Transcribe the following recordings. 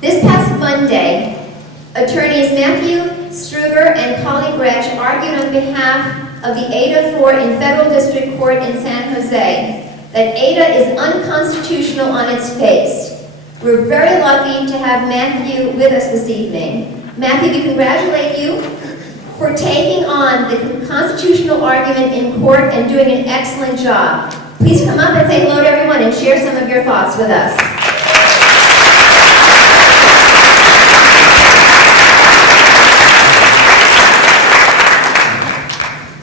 This past Monday, attorneys Matthew Strugar and Polly Gretsch argued on behalf of the AETA 4 in Federal District Court in San Jose that AETA is unconstitutional on its face. We're very lucky to have Matthew with us this evening. Matthew, we congratulate you for taking on the constitutional argument in court and doing an excellent job. Please come up and say hello to everyone and share some of your thoughts with us.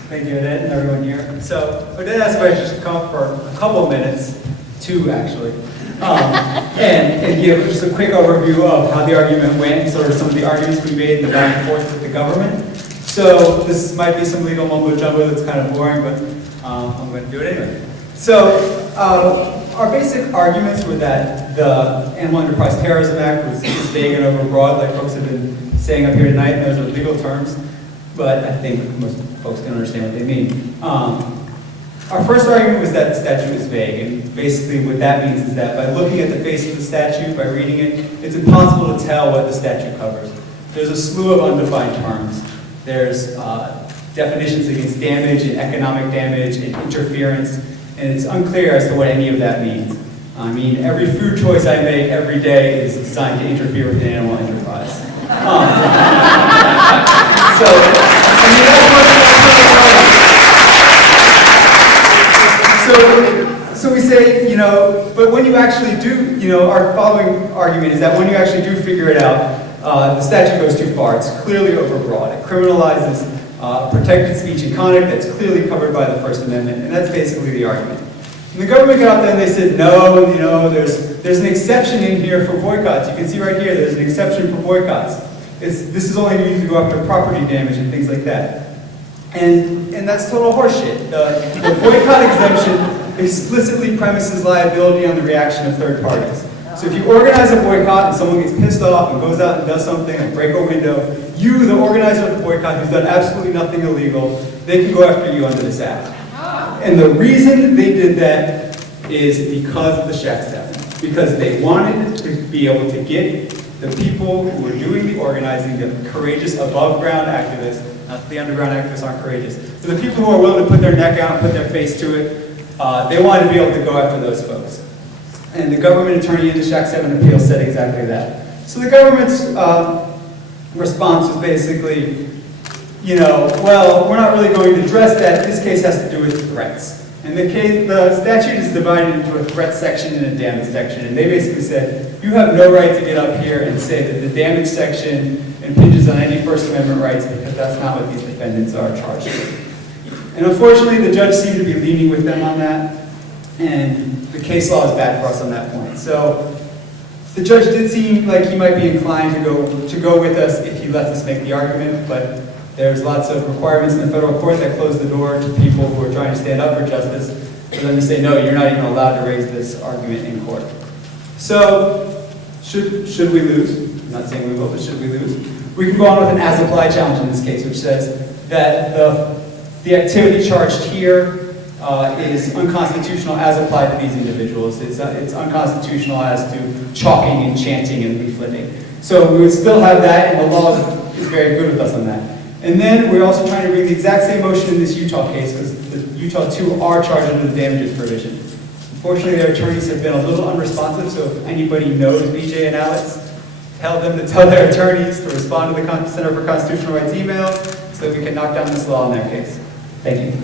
Thank you, Annette, and everyone here. So, I did ask if I should just come up for a couple of minutes, two actually, and give just a quick overview of how the argument went and sort of some of the arguments we made in the back and forth with the government. So, this might be some legal mumbo jumbo that's kind of boring, but I'm going to do it anyway. So, our basic arguments were that the Animal Enterprise Terrorism Act was vague and overbroad, like folks have been saying up here tonight, and those are legal terms, but I think most folks can understand what they mean. Our first argument was that the statute is vague, and basically what that means is that by looking at the face of the statute, by reading it, it's impossible to tell what the statute covers. There's a slew of undefined terms. There's definitions against damage and economic damage and interference, and it's unclear as to what any of that means. I mean, every food choice I make every day is designed to interfere with the animal enterprise. So, I mean, so we say, you know, but when you actually do, you know, our following argument is that when you actually do figure it out, the statute goes too far. It's clearly overbroad. It criminalizes protected speech and conduct that's clearly covered by the First Amendment, and that's basically the argument. And the government got out there and they said, no, you know, there's an exception in here for boycotts. You can see right here, there's an exception for boycotts. This is only used to go after property damage and things like that. And that's total horseshit. The boycott exemption explicitly premises liability on the reaction of third parties. So if you organize a boycott and someone gets pissed off and goes out and does something like break a window, you, the organizer of the boycott who's done absolutely nothing illegal, they can go after you under this act. And the reason they did that is because of the Shack 7. Because they wanted to be able to get the people who were doing the organizing, the courageous above-ground activists, not the underground activists aren't courageous, but the people who are willing to put their neck out and put their face to it, they wanted to be able to go after those folks. And the government attorney in the Shack 7 appeal said exactly that. So the government's response was basically, you know, well, we're not really going to address that. This case has to do with threats. And the statute is divided into a threat section and a damage section. And they basically said, you have no right to get up here and say that the damage section impinges on any First Amendment rights because that's not what these defendants are charged with. And unfortunately, the judge seemed to be leaning with them on that. And the case law is bad for us on that point. So the judge did seem like he might be inclined to go with us if he lets us make the argument, but there's lots of requirements in the federal court that close the door to people who are trying to stand up for justice for them to say, no, you're not even allowed to raise this argument in court. So, should we lose? I'm not saying we will, but should we lose? We can go on with an as-applied challenge in this case, which says that the activity charged here is unconstitutional as applied to these individuals. It's unconstitutional as to chalking and chanting and leafleting. So we would still have that, and the law is very good with us on that. And then we're also trying to bring the exact same motion in this Utah case, because the Utah 2 are charged under the damages provision. Unfortunately, their attorneys have been a little unresponsive, so if anybody knows BJ and Alex, tell them to tell their attorneys to respond to the Center for Constitutional Rights email so that we can knock down this law in their case. Thank you.